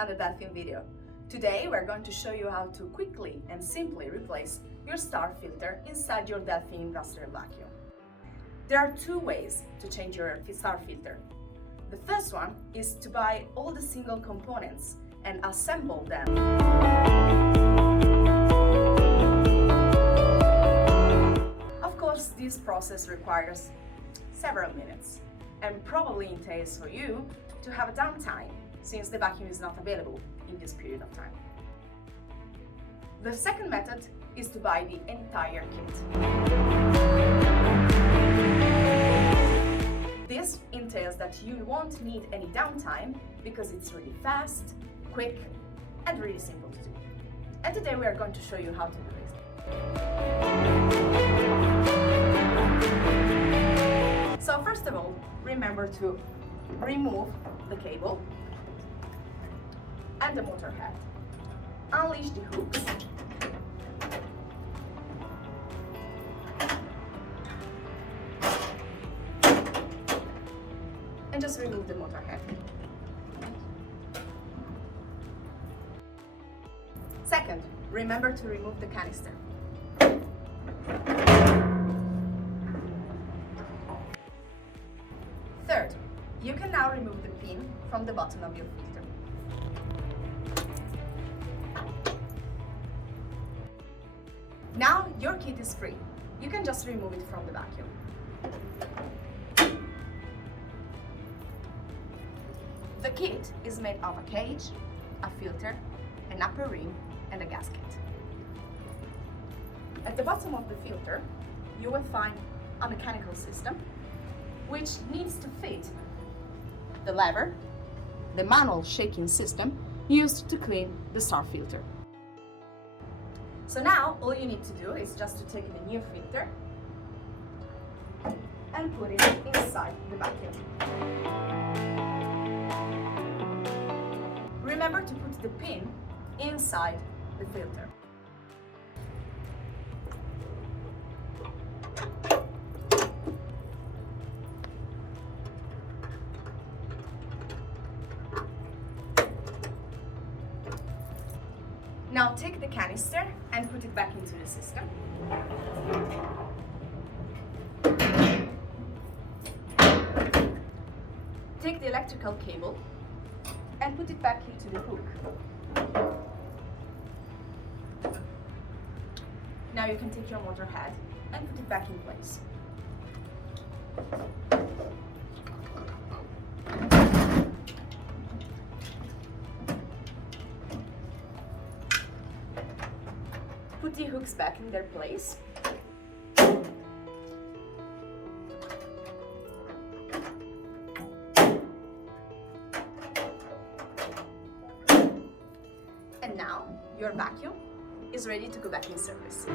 another Delfin video. Today we're going to show you how to quickly and simply replace your star filter inside your Delfin industrial vacuum. There are two ways to change your star filter. The first one is to buy all the single components and assemble them. Of course, this process requires several minutes and probably entails for you to have a downtime since the vacuum is not available in this period of time. The second method is to buy the entire kit. This entails that you won't need any downtime because it's really fast, quick, and really simple to do. And today we are going to show you how to do this. So first of all, remember to remove the cable and the motor head. Unleash the hooks. And just remove the motor head. Second, remember to remove the canister. Third, you can now remove the pin from the bottom of your filter. Now your kit is free. You can just remove it from the vacuum. The kit is made of a cage, a filter, an upper ring, and a gasket. At the bottom of the filter, you will find a mechanical system which needs to fit the lever, the manual shaking system used to clean the star filter. So now all you need to do is just to take the new filter and put it inside the vacuum. Remember to put the pin inside the filter. Now take the canister and put it back into the system. Take the electrical cable and put it back into the hook. Now you can take your motor head and put it back in place. Put the hooks back in their place. And now your vacuum is ready to go back in service.